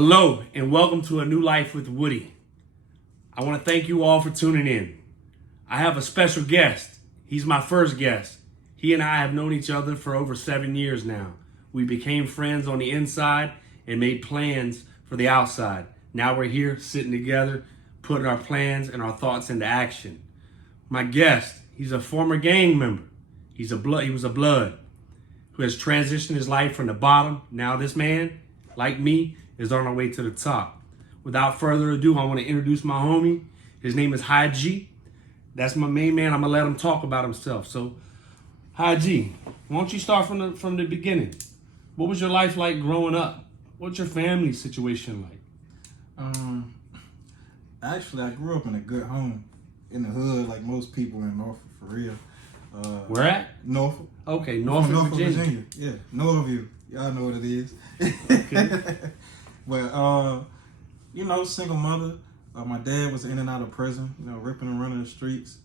Hello and welcome to A New Life with Woody. I want to thank you all for tuning in. I have a special guest. He's my first guest. He and I have known each other for over 7 years now. We became friends on the inside and made plans for the outside. Now we're here sitting together, putting our plans and our thoughts into action. My guest, he's a former gang member. He was a blood who has transitioned his life from the bottom. Now this man, like me, is on our way to the top. Without further ado, I want to introduce my homie. His name is Higee. That's my main man. I'm gonna let him talk about himself. So, Higee, why don't you start from the beginning? What was your life like growing up? What's your family situation like? Actually, I grew up in a good home, in the hood, like most people in Norfolk, for real. Where at? Norfolk. Okay, Norfolk, Virginia. Yeah, Northview. Y'all know what it is. Okay. But, single mother. My dad was in and out of prison, ripping and running the streets.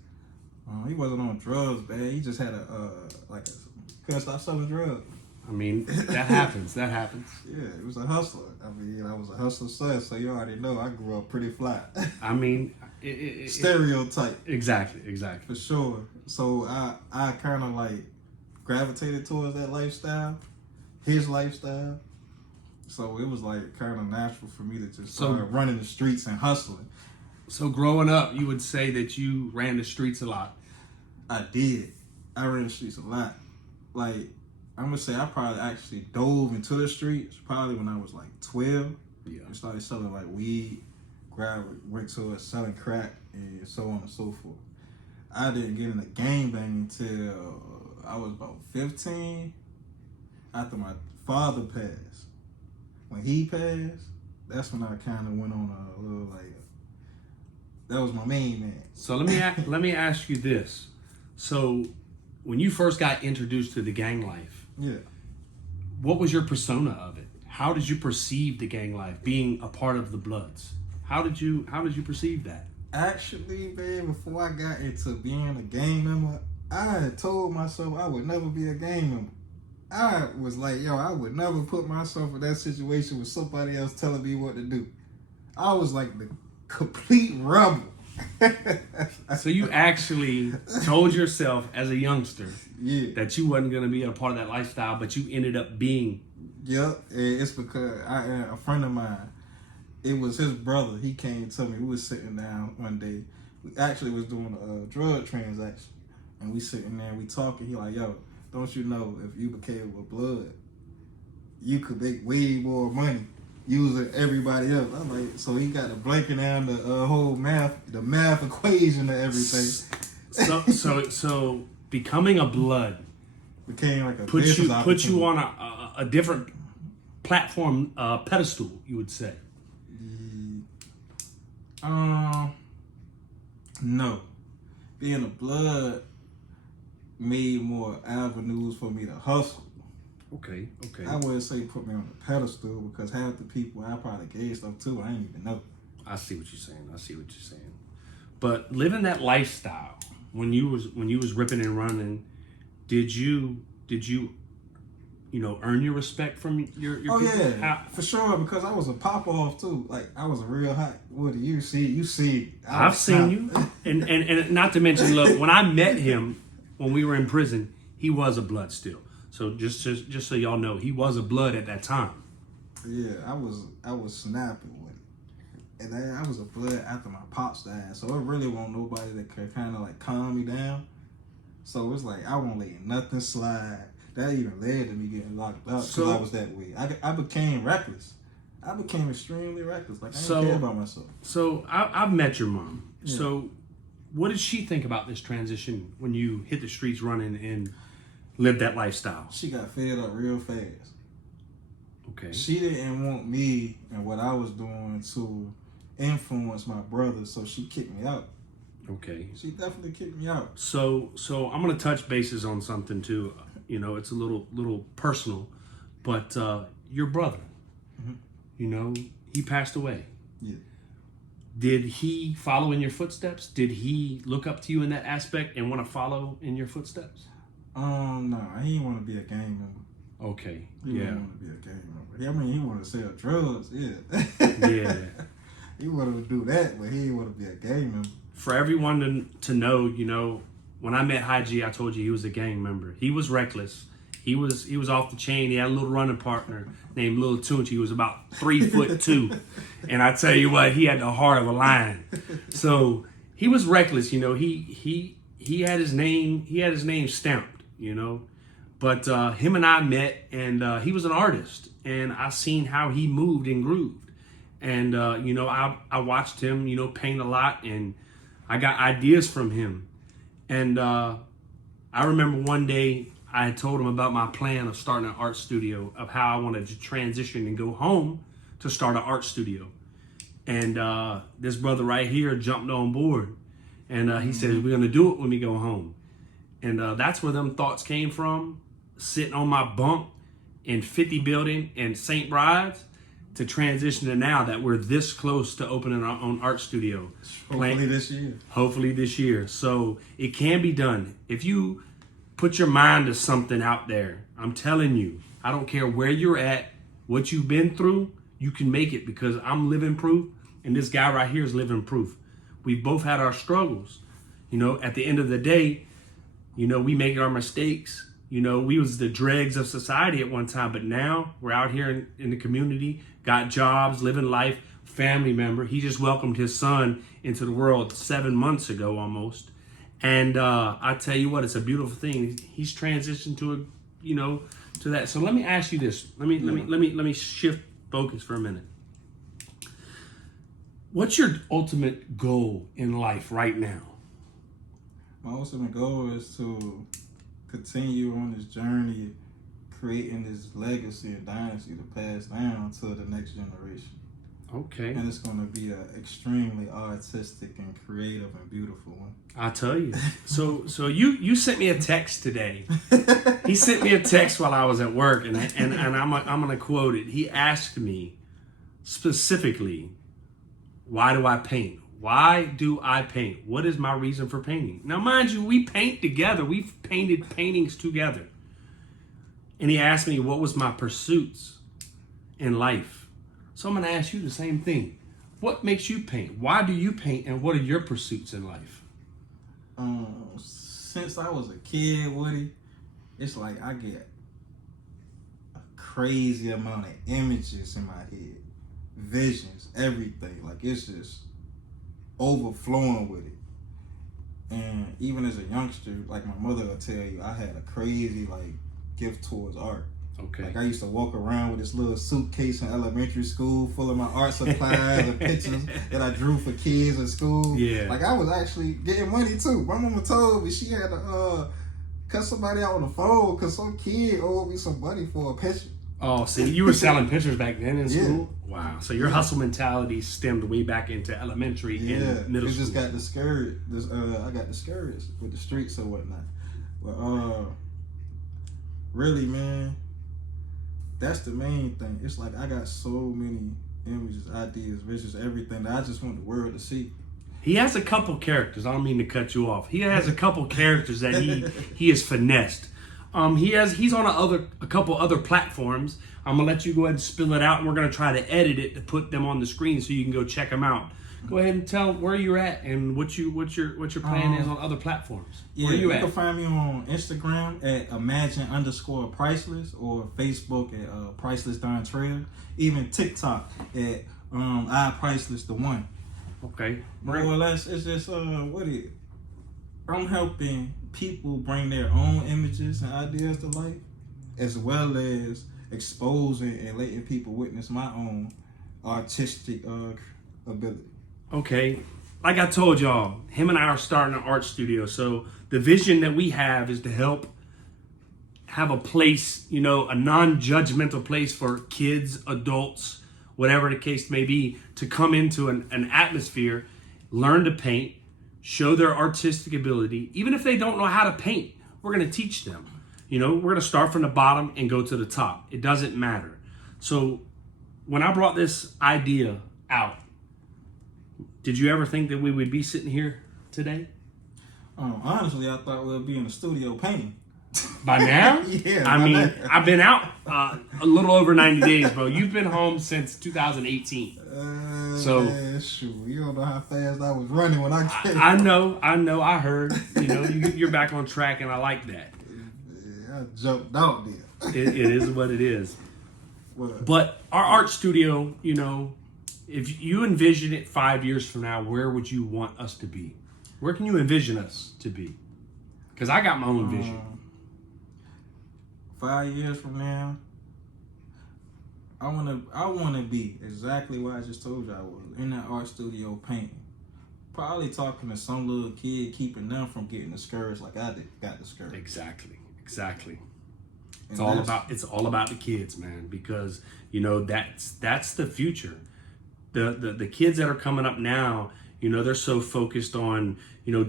He wasn't on drugs, man. He just had couldn't stop selling drugs. I mean, that happens. That happens. Yeah, it was a hustler. I was a hustler's son, so you already know I grew up pretty flat. I mean, stereotype. Exactly. For sure. So I kind of gravitated towards that lifestyle, his lifestyle. So it was kind of natural for me to just start running the streets and hustling. So growing up, you would say that you ran the streets a lot. I did. I ran the streets a lot. I'm gonna say I probably actually dove into the streets probably when I was 12. Yeah. I started selling weed, went to selling crack, and so on and so forth. I didn't get into gangbanging until I was about 15, after my father passed. When he passed, that's when I kind of went on a little that was my main man. So let me ask you this. So when you first got introduced to the gang life, yeah, what was your persona of it? How did you perceive the gang life, being a part of the Bloods? How did you perceive that? Actually, man, before I got into being a gang member, I had told myself I would never be a gang member. I was I would never put myself in that situation with somebody else telling me what to do. I was the complete rebel. So you actually told yourself as a youngster that you wasn't going to be a part of that lifestyle, but you ended up being. Yep, it's because a friend of mine, it was his brother. He came to me. We was sitting down one day. We actually was doing a drug transaction. And we sitting there, we talking. He yo, don't you know if you became a blood, you could make way more money using everybody else. I'm so he got to breaking down the whole math equation of everything. So becoming a blood became a put you on a different platform, pedestal, you would say. No, being a blood made more avenues for me to hustle. Okay. I wouldn't say put me on the pedestal because half the people I probably gave stuff to, I didn't even know. I see what you're saying. But living that lifestyle, when you was ripping and running, did you earn your respect from your oh people? Yeah, for sure, because I was a pop off too. I was a real hot Woody. You see. I've seen you, and not to mention, look, when I met him when we were in prison, he was a blood still. So just so y'all know, he was a blood at that time. Yeah, I was snapping with it, and then I was a blood after my pops died. So it really wasn't nobody that could kind of calm me down. So it's I won't let nothing slide. That even led to me getting locked up because I was that way. I became reckless. I became extremely reckless. I didn't care about myself. So I've met your mom. Yeah. So what did she think about this transition when you hit the streets running and lived that lifestyle? She got fed up real fast. Okay. She didn't want me and what I was doing to influence my brother, so she kicked me out. Okay. She definitely kicked me out. So I'm gonna touch bases on something too. It's a little personal, but your brother, he passed away. Yeah. Did he follow in your footsteps? Did he look up to you in that aspect and want to follow in your footsteps? No, he didn't want to be a gang member. Okay. He Yeah. didn't want to be a gang member. I mean, he wanted to sell drugs. Yeah. Yeah. He wanted to do that, but he didn't want to be a gang member. For everyone to know, you know, when I met Higee, I told you he was a gang member. He was reckless. He was off the chain. He had a little running partner named Lil Tunch. He was about 3'2", and I tell you what, he had the heart of a lion. So he was reckless. You know, he had his name stamped. You know, but him and I met, and he was an artist, and I seen how he moved and grooved, and you know, I watched him, you know, paint a lot, and I got ideas from him, and I remember one day. I had told him about my plan of starting an art studio, of how I wanted to transition and go home to start an art studio. And this brother right here jumped on board. And he said, we're going to do it when we go home. And that's where them thoughts came from, sitting on my bunk in 50 building in St. Bride's, to transition to now that we're this close to opening our own art studio. Hopefully this year. Hopefully this year. So it can be done. If you put your mind to something out there, I'm telling you, I don't care where you're at, what you've been through, you can make it, because I'm living proof, and this guy right here is living proof. We've both had our struggles. You know, at the end of the day, you know, we make our mistakes. You know, we was the dregs of society at one time, but now we're out here in the community, got jobs, living life, family member. He just welcomed his son into the world 7 months ago almost. And I tell you what, it's a beautiful thing. He's transitioned to to that. So let me ask you this. Let me shift focus for a minute. What's your ultimate goal in life right now? My ultimate goal is to continue on this journey, creating this legacy and dynasty to pass down to the next generation. Okay. And it's going to be an extremely artistic and creative and beautiful one. I tell you. So you sent me a text today. He sent me a text while I was at work, and I'm gonna quote it. He asked me specifically, "Why do I paint? Why do I paint? What is my reason for painting?" Now, mind you, we paint together. We've painted paintings together. And he asked me what was my pursuits in life. So I'm going to ask you the same thing. What makes you paint? Why do you paint? And what are your pursuits in life? Since I was a kid, Woody, it's like I get a crazy amount of images in my head, visions, everything. Like it's just overflowing with it. And even as a youngster, like my mother will tell you, I had a crazy gift towards art. Okay. Like I used to walk around with this little suitcase in elementary school full of my art supplies and pictures that I drew for kids in school. Yeah. Like I was actually getting money too. My mama told me she had to cut somebody out on the phone because some kid owed me some money for a picture. Oh, see, you were selling pictures back then in school? Yeah. Wow. So your hustle mentality stemmed way back into elementary and middle school. Just got discouraged. I got discouraged with the streets and whatnot. But really, man, that's the main thing. It's like I got so many images, ideas, visions, everything that I just want the world to see. He has a couple characters. I don't mean to cut you off. He has a couple characters that he has finessed. He's on a couple other platforms. I'm gonna let you go ahead and spill it out, and we're gonna try to edit it to put them on the screen so you can go check them out. Go ahead and tell where you're at and what your plan is on other platforms. Yeah, where you at? can find me on Instagram at imagine_priceless or Facebook at Priceless Trail. Even TikTok at I Priceless the One. Okay. More or less, it's just I'm helping people bring their own images and ideas to life, as well as exposing and letting people witness my own artistic ability. Okay, like I told y'all, him and I are starting an art studio. So the vision that we have is to help have a place, a non-judgmental place for kids, adults, whatever the case may be, to come into an atmosphere, learn to paint, show their artistic ability. Even if they don't know how to paint, we're going to teach them. We're going to start from the bottom and go to the top. It doesn't matter. So when I brought this idea out, did you ever think that we would be sitting here today? Honestly, I thought we'd be in the studio painting. By now? Yeah. I by mean, now. I've been out a little over 90 days, bro. You've been home since 2018. So man, shoot, you don't know how fast I was running when I came. I know. I heard. You're back on track, and I like that. Yeah, I jumped out there. It is what it is. What? But our art studio, if you envision it 5 years from now, where would you want us to be? Where can you envision us to be? Because I got my own vision. 5 years from now, I wanna be exactly what I just told you I was, in that art studio painting. Probably talking to some little kid, keeping them from getting discouraged like I got discouraged. Exactly. And It's all about the kids, man, because that's the future. The kids that are coming up now, they're so focused on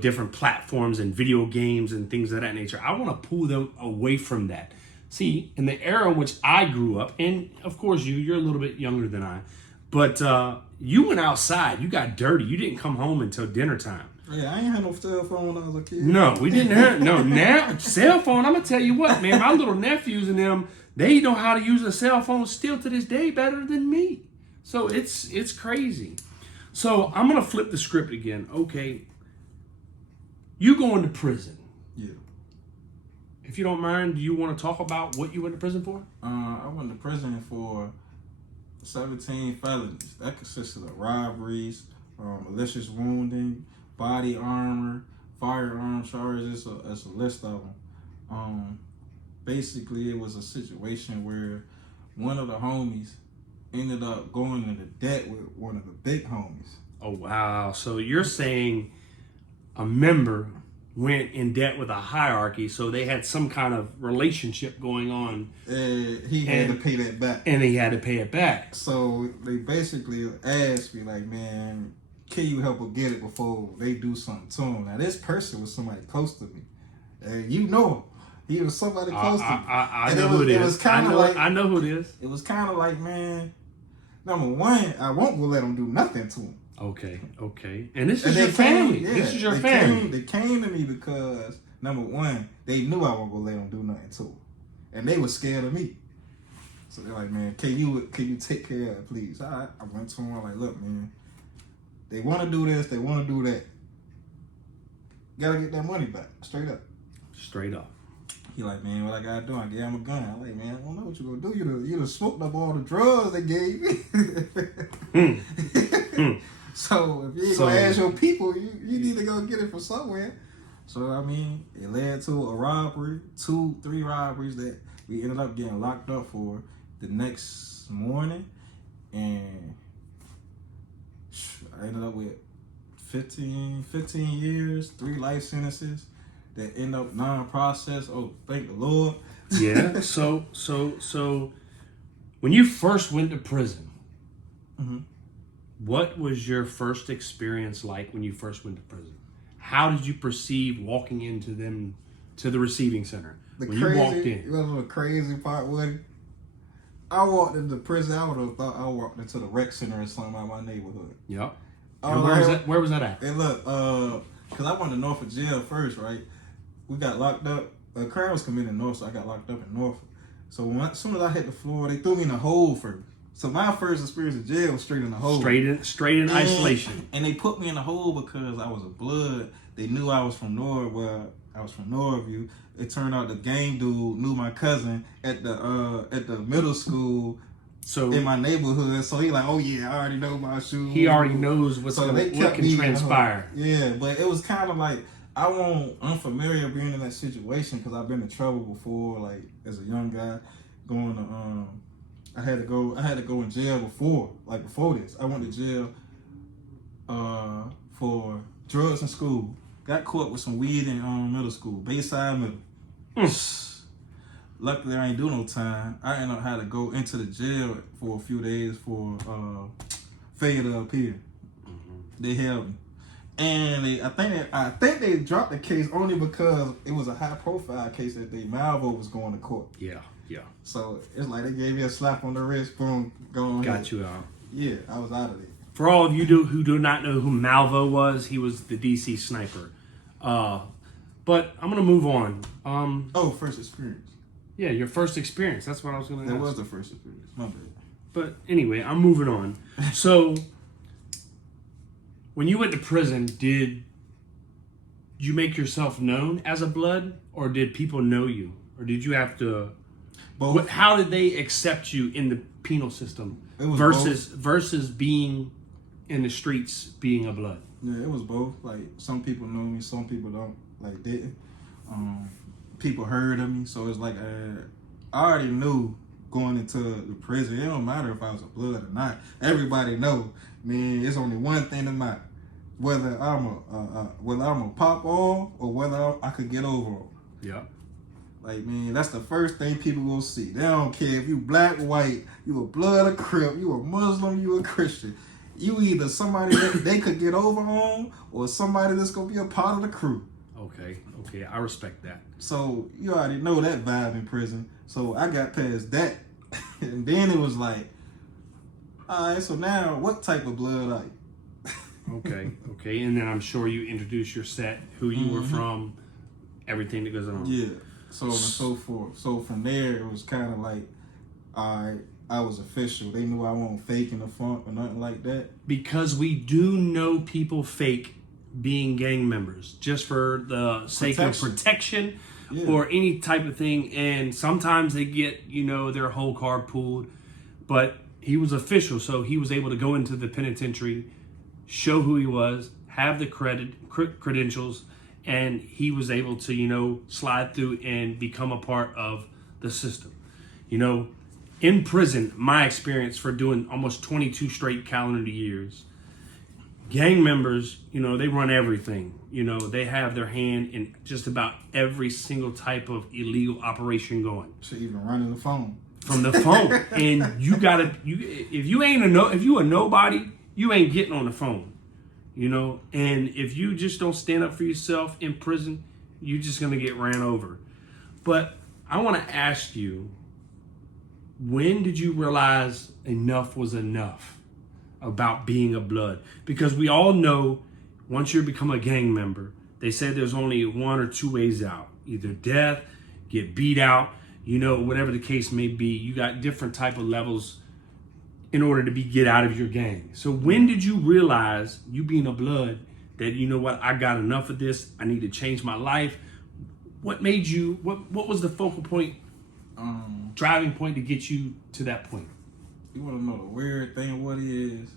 different platforms and video games and things of that nature. I want to pull them away from that. See, in the era in which I grew up, and of course you're a little bit younger than I, but you went outside, you got dirty, you didn't come home until dinner time. Yeah, I ain't had no cell phone when I was a kid. No, we didn't have now cell phone. I'm gonna tell you what, man. My little nephews and them, they know how to use a cell phone still to this day better than me. So it's crazy. So I'm gonna flip the script again. Okay, you going to prison? Yeah. If you don't mind, do you want to talk about what you went to prison for? I went to prison for 17 felonies. That consisted of robberies, malicious wounding, body armor, firearm charges. It's a list of them. Basically, it was a situation where one of the homies ended up going into debt with one of the big homies. Oh, wow. So you're saying a member went in debt with a hierarchy, so they had some kind of relationship going on. He had to pay that back. And he had to pay it back. So they basically asked me, like, man, can you help her get it before they do something to him? Now, this person was somebody close to me. And you know him. He was somebody close to me. I know who it is. It was kind of like, I know who it is. It was kind of like, man, number one, I won't go let them do nothing to him. Okay. And this is your family. This is your family. They came to me because, number one, they knew I wasn't going to let them do nothing to him. And they were scared of me. So they're like, man, can you take care of it, please? I went to him, I'm like, look, man, they want to do this, they want to do that. Gotta get that money back, straight up. Straight up. He like, man, what I gotta do? I gave him a gun. I'm like, man, I don't know what you gonna do. You done smoked up all the drugs they gave me. So if you ain't gonna ask your people, you need to go get it from somewhere. So I mean, it led to a robbery, 3 robberies that we ended up getting locked up for the next morning, and I ended up with 15 years, 3 life sentences that end up non-processed. Oh, thank the Lord. Yeah. So when you first went to prison, Mm-hmm. what was your first experience like when you first went to prison? How did you perceive walking into the receiving center? You walked in? That was a crazy part, Woody. I walked into prison. I would have thought I walked into the rec center or something out my neighborhood. Yep. And where was that at? And look, because I went to Norfolk jail first, right? We got locked up. A crime was committed in Norfolk, so I got locked up in Norfolk. So as soon as I hit the floor, they threw me in a hole first. So my first experience in jail was straight in the hole. Straight in isolation. And they put me in the hole because I was a blood. They knew I was from Northview. It turned out the gang dude knew my cousin at the middle school. So in my neighborhood, so he like, oh yeah, I already know my shoes. He already knows what can transpire. Yeah, but it was kind of like I wasn't unfamiliar being in that situation because I've been in trouble before, like as a young guy, going to I had to go in jail before this. I went to jail for drugs in school. Got caught with some weed in middle school, Bayside Middle. Luckily, I ain't do no time. I ended up had to go into the jail for a few days for failure to appear. Mm-hmm. They held me, and I think they dropped the case only because it was a high profile case that Malvo was going to court. Yeah. So it's like they gave me a slap on the wrist, boom, going. Got you out. Yeah, I was out of there. For all of you who do not know who Malvo was, he was the DC sniper. But I'm gonna move on. First experience. Yeah, your first experience. That's what I was gonna. That ask. was the first experience. My bad. But anyway, I'm moving on. So, when you went to prison, did you make yourself known as a blood, or did people know you, or did you have to? Both. How did they accept you in the penal system It was versus being in the streets, being a blood? Yeah, it was both. Like, some people know me, some people don't. Like, didn't. People heard of me, so it's like I already knew going into the prison. It don't matter if I was a blood or not. Everybody know. Man, it's only one thing that matter: whether I'm a pop off or whether I could get over on. Yeah. Like, man, that's the first thing people will see. They don't care if you black, white, you a blood, a crip, you a Muslim, you a Christian. You either somebody that they could get over on or somebody that's gonna be a part of the crew. Okay, I respect that. So you already know that vibe in prison. So I got past that, and then it was like, all right. So now, what type of blood are you? Okay, and then I'm sure you introduce your set, who you were from, everything that goes on. Yeah. So on and so forth. So from there, it was kind of like, all right, I was official. They knew I wasn't faking the funk or nothing like that. Because we do know people fake being gang members just for the sake of protection or any type of thing. And sometimes they get, their whole card pulled. But he was official, so he was able to go into the penitentiary, show who he was, have the credentials, and he was able to, slide through and become a part of the system. In prison, my experience for doing almost 22 straight calendar years, gang members, they run everything. They have their hand in just about every single type of illegal operation going. So even running the phone. From the phone. And if you a nobody, you ain't getting on the phone. And if you just don't stand up for yourself in prison, you're just gonna get ran over. But I wanna ask you, when did you realize enough was enough about being a blood? Because we all know once you become a gang member, they say there's only one or two ways out. Either death, get beat out, whatever the case may be. You got different type of levels in order to get out of your gang. So when did you realize, you being a blood, that I got enough of this, I need to change my life? What made you, what was the focal point, driving point to get you to that point? You want to know the weird thing, what it is?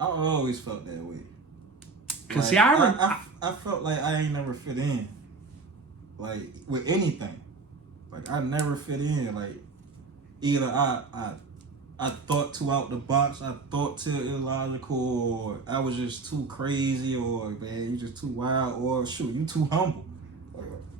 I always felt that way. Cause I felt like I ain't never fit in, like with anything. Like I never fit in. Like either I thought too out the box, I thought too illogical, or I was just too crazy, or man, you just too wild, or shoot, you too humble.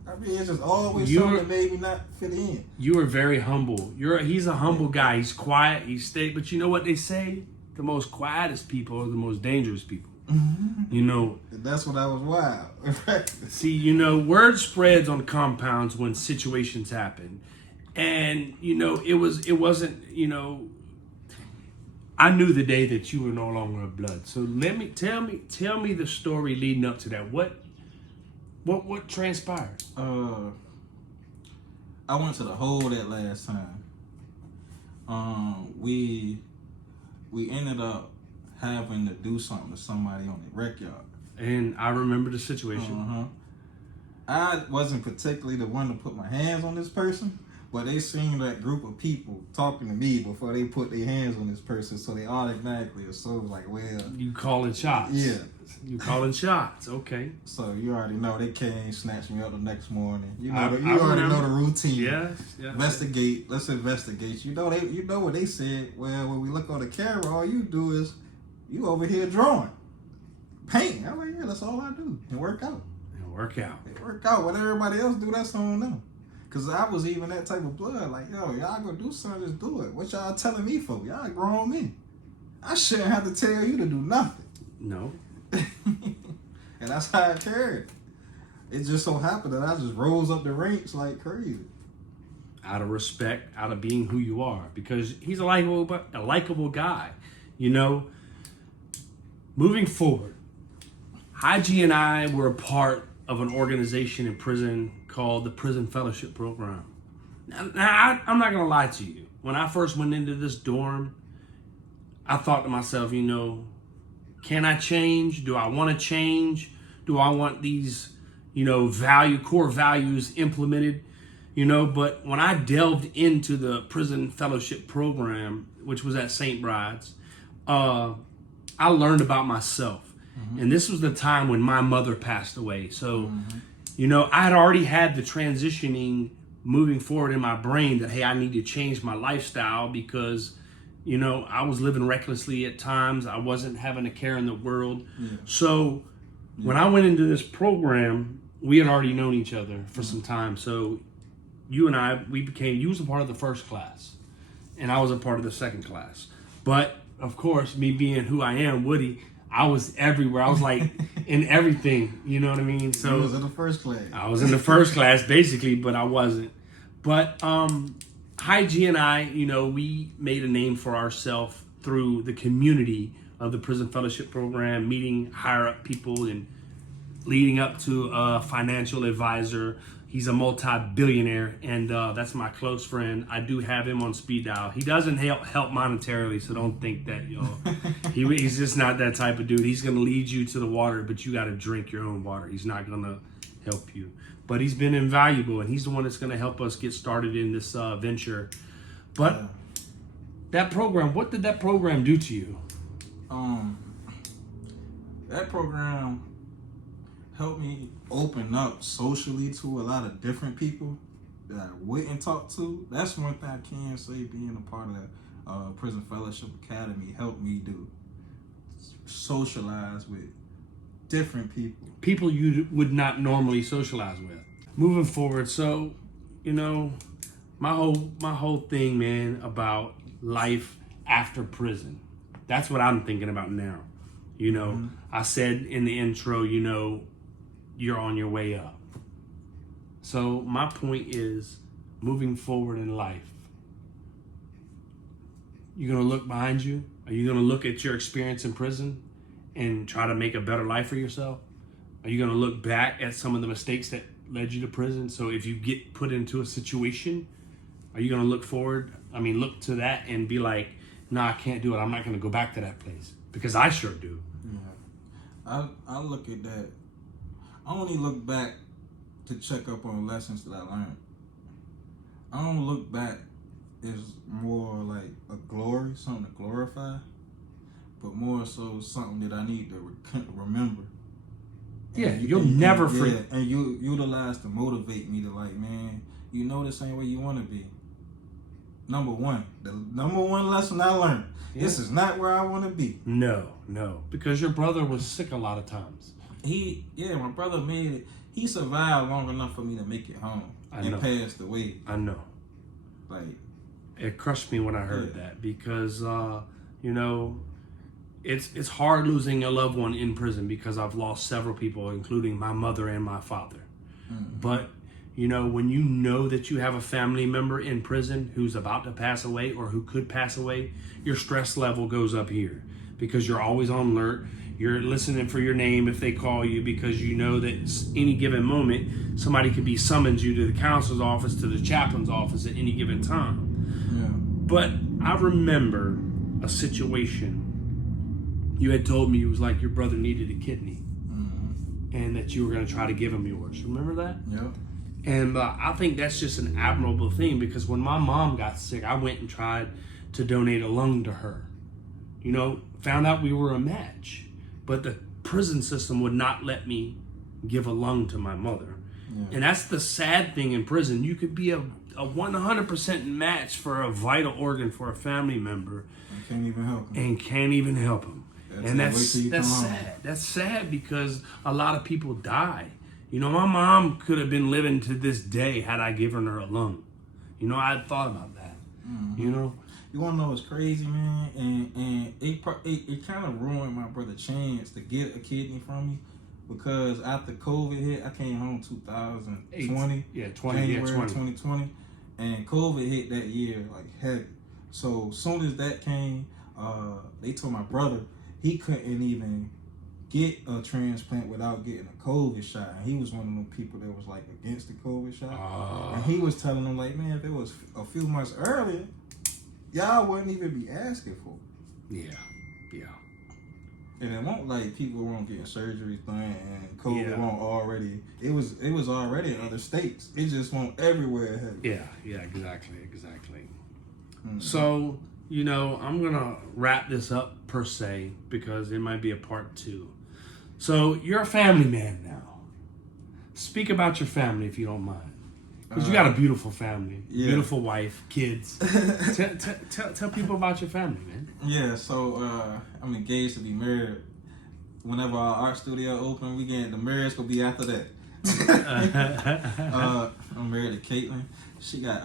I mean, it's just always something that made me not fit in. You are very humble. He's a humble guy. He's quiet. He's steady. But you know what they say? The most quietest people are the most dangerous people. That's what I was wild. See, word spreads on compounds when situations happen, and it wasn't. I knew the day that you were no longer a blood. So tell me the story leading up to that. What transpired? I went to the hole that last time. We ended up having to do something to somebody on the rec yard. And I remember the situation. I wasn't particularly the one to put my hands on this person, but they seen that group of people talking to me before they put their hands on this person, so they automatically assumed like, well, you calling shots. Yeah. You calling shots, okay. So you already know they came, snatched me up the next morning. You already know the routine. Yes. Investigate. Let's investigate. You know what they said. Well, when we look on the camera, all you do is you over here drawing, painting. I'm like, yeah, that's all I do. It work out. It work out. What everybody else do, that's on them. Cause I was even that type of blood. Like, yo, y'all gonna do something, just do it. What y'all telling me for? Y'all grown men. I shouldn't have to tell you to do nothing. No. And that's how it carried. It just so happened that I just rose up the ranks like crazy. Out of respect, out of being who you are, because he's a likable guy. Moving forward, Hygie and I were a part of an organization in prison called the Prison Fellowship Program. Now I'm not gonna lie to you. When I first went into this dorm, I thought to myself, can I change? Do I want to change? Do I want these, core values implemented? But when I delved into the Prison Fellowship Program, which was at St. Bride's, I learned about myself. And this was the time when my mother passed away. So, I had already had the transitioning moving forward in my brain that, hey, I need to change my lifestyle because, I was living recklessly at times. I wasn't having a care in the world. Yeah. So when I went into this program, we had already known each other for some time. So you and I, you was a part of the first class and I was a part of the second class. But of course, me being who I am, Woody, I was everywhere. I was like in everything, you know what I mean? So you was in the first class. I was in the first class basically, but I wasn't. But Higee and I, we made a name for ourselves through the community of the Prison Fellowship Program, meeting higher up people and leading up to a financial advisor. He's a multi-billionaire, and that's my close friend. I do have him on speed dial. He doesn't help monetarily, so don't think that, y'all. He's just not that type of dude. He's going to lead you to the water, but you got to drink your own water. He's not going to help you. But he's been invaluable, and he's the one that's going to help us get started in this venture. But that program, what did that program do to you? That program helped me open up socially to a lot of different people that I wouldn't talk to. That's one thing I can say, being a part of that Prison Fellowship Academy helped me do. Socialize with different people. People you would not normally socialize with. Moving forward, so, my whole thing, man, about life after prison. That's what I'm thinking about now. I said in the intro, you're on your way up. So my point is, moving forward in life, you're going to look behind you? Are you going to look at your experience in prison and try to make a better life for yourself? Are you going to look back at some of the mistakes that led you to prison? So if you get put into a situation, are you going to look to that and be like, nah, I can't do it. I'm not going to go back to that place. Because I sure do. Yeah. I look at that. I only look back to check up on lessons that I learned. I don't look back as more like a glory, something to glorify, but more so something that I need to remember. Yeah, you'll never forget. Yeah, and you utilize to motivate me to man, this ain't where you want to be. The number one lesson I learned. Yeah. This is not where I want to be. No, because your brother was sick a lot of times. My brother made it. He survived long enough for me to make it home and passed away. I know. It crushed me when I heard that because, it's hard losing a loved one in prison because I've lost several people, including my mother and my father. Mm-hmm. But, when you know that you have a family member in prison who's about to pass away or who could pass away, your stress level goes up here because you're always on alert. You're listening for your name if they call you because you know that any given moment, somebody could be summoned you to the counselor's office, to the chaplain's office at any given time. Yeah. But I remember a situation. You had told me it was like your brother needed a kidney, and that you were going to try to give him yours. Remember that? Yeah. And I think that's just an admirable thing because when my mom got sick, I went and tried to donate a lung to her. Found out we were a match. But the prison system would not let me give a lung to my mother. Yeah. And that's the sad thing in prison. You could be a 100% match for a vital organ for a family member. And can't even help him. And that's sad. That's sad because a lot of people die. My mom could have been living to this day had I given her a lung. I had thought about that. Mm-hmm. You want to know what's crazy, man? And it kind of ruined my brother's chance to get a kidney from me because after COVID hit, I came home 2020. January 2020. And COVID hit that year heavy. So as soon as that came, they told my brother he couldn't even get a transplant without getting a COVID shot. And he was one of them people that was like against the COVID shot. And he was telling them like, man, if it was a few months earlier, y'all wouldn't even be asking for it. Yeah. And it won't like people weren't getting surgery done and COVID won't already. It was already in other states. It just won't everywhere. Yeah, exactly. So, I'm gonna wrap this up per se because it might be a part 2. So you're a family man now. Speak about your family if you don't mind. Because you got a beautiful family, beautiful wife, kids. Tell people about your family, man. Yeah, so I'm engaged to be married. Whenever our art studio open, the marriage will be after that. I'm married to Caitlin. She got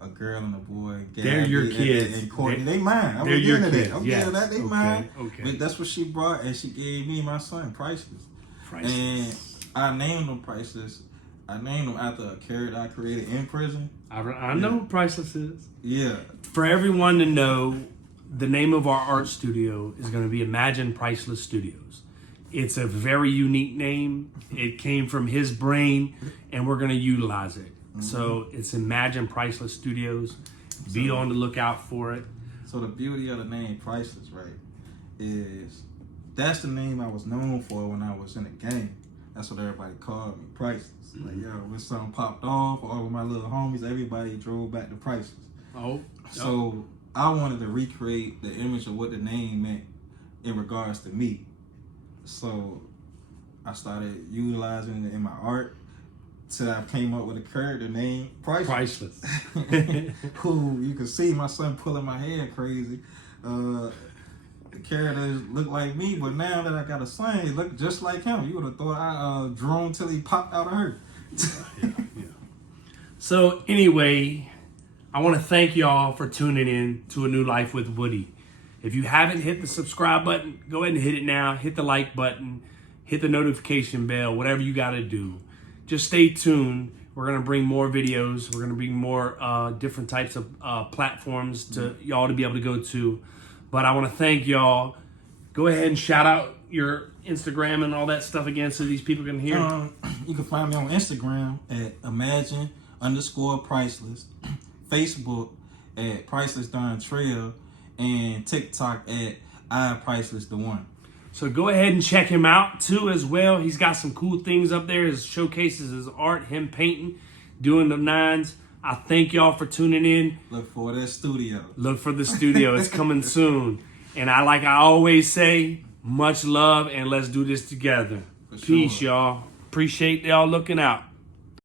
a girl and a boy. They're your kids. And Courtney. They mine. They're your kids. I'm getting that. They mine. Okay. But that's what she brought, and she gave me my son, Priceless. And I named them Priceless. I named them after a character I created in prison. I know who Priceless is. Yeah. For everyone to know, the name of our art studio is going to be Imagine Priceless Studios. It's a very unique name. It came from his brain, and we're going to utilize it. Mm-hmm. So it's Imagine Priceless Studios. Be on the lookout for it. So the beauty of the name Priceless, right, is that's the name I was known for when I was in the game. That's what everybody called me, Priceless. Mm-hmm. Like, yo, when something popped off, all of my little homies, everybody drove back to Priceless. Oh. So I wanted to recreate the image of what the name meant in regards to me. So I started utilizing it in my art till I came up with a character named Priceless. Who you can see my son pulling my hair crazy. The characters look like me, but now that I got a son, he look just like him. You would have thought I drone till he popped out of her. Yeah. So anyway, I want to thank y'all for tuning in to A New Life with Woody. If you haven't hit the subscribe button, go ahead and hit it now. Hit the like button. Hit the notification bell. Whatever you got to do. Just stay tuned. We're going to bring more videos. We're going to bring more different types of platforms to y'all to be able to go to. But I want to thank y'all. Go ahead and shout out your Instagram and all that stuff again so these people can hear. You can find me on Instagram at imagine_priceless, Facebook at Priceless Don Trail, and TikTok at iPriceless1. So go ahead and check him out too as well. He's got some cool things up there. His showcases his art, him painting, doing the nines. I thank y'all for tuning in. Look for that studio. Look for the studio. It's coming soon. And I always say, much love and let's do this together. Peace, y'all. Appreciate y'all looking out.